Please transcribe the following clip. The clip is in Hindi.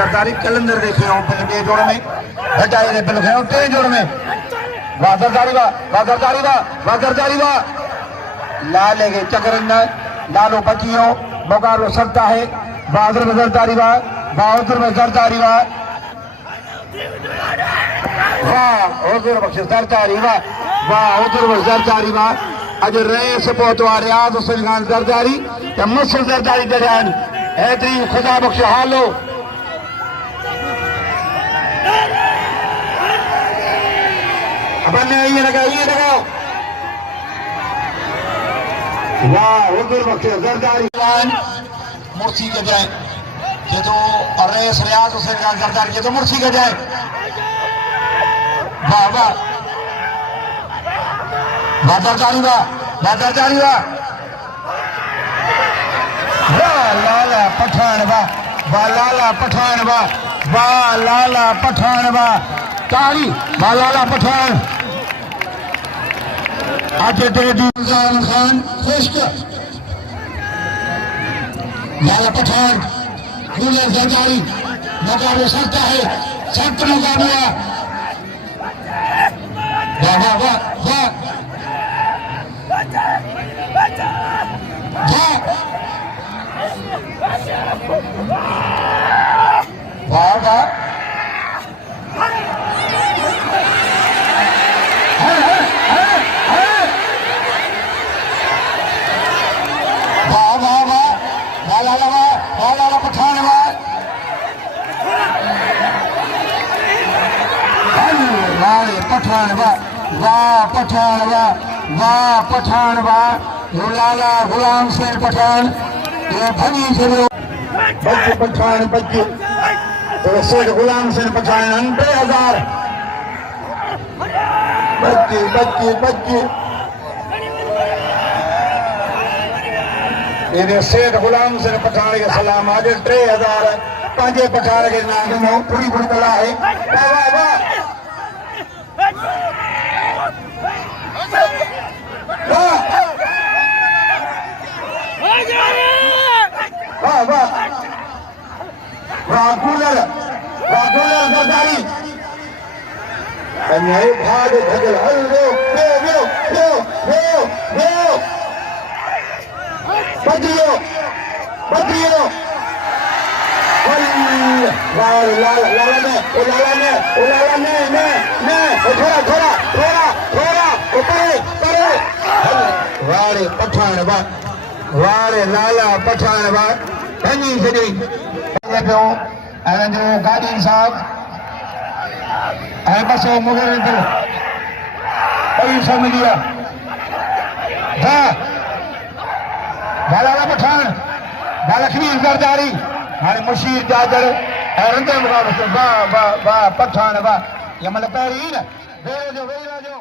जरदारी कलंदर देखे हो बे जोड़ में हटाए दे बिल खेओ टे जोड़ में वाह जरदारी वाह लाले के चक्कर लालो पकियो मोगालो सकता है बहादुर में जरदारी वाह हुजूर बख्श जरदारी वाह हुजूर बख्श जरदारी वाह अज रेस पहुतो आ रियाज हुसैन खान जरदारी या मुसल जरदारी दरियान ऐतरी खुदा बख्श हालो अपन ये लगाओ वाह हुजूर बख्श जरदारी मुर्सी के जाए ये तो रेस रियाज हुसैन खान जरदारी ये तो मुर्सी के जाए वाह जरदारी वाह लाला पठान वाह लाला पठान वाह ताली वाह लाला पठान आज खान खुश्क लाला पठान फूले जरदारी मुकाबला सकता है सख्त मुकाबला वाह पठान वाह लाला गुलाम शेर पठान ये भनी चलो बच्चे पठान बच्चे तो शेर गुलाम शेर पठान 9000 बच्चे ये शेर गुलाम शेर पठान के सलाम आज 3000 पांचे पठान के नाम में पूरी कला है वाह जरदारी भाग भगल बदियो वारे पठान वारे लाला पठान वाह भनी सॼी पियो ऐं जो गाॾी साहब ऐं 200 मुग़ल ॿई सौ मिली आहे लाला पठान लक्ष्मी जरदारी हाणे मुशीर जादड़ ऐं रंग मुक़ाबिलो वाह पठान वाह ये मतलब पहिरीं न वेही रहिजो